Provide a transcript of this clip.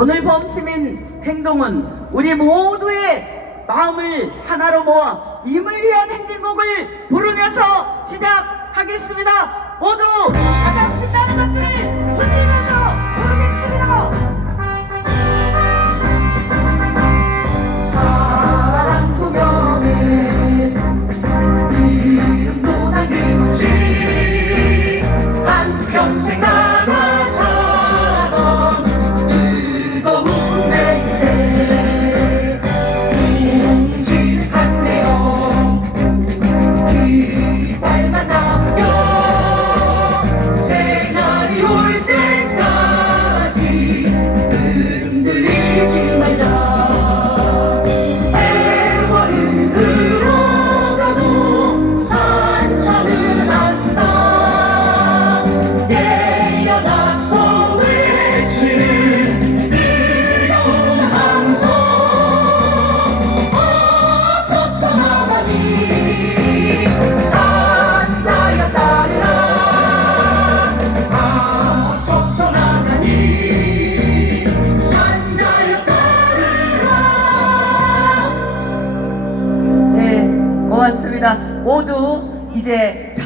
오늘 범시민 행동은 우리 모두의 마음을 하나로 모아 임을 위한 행진곡을 부르면서 시작하겠습니다. 모두 고맙습니다. 모두 이제 편안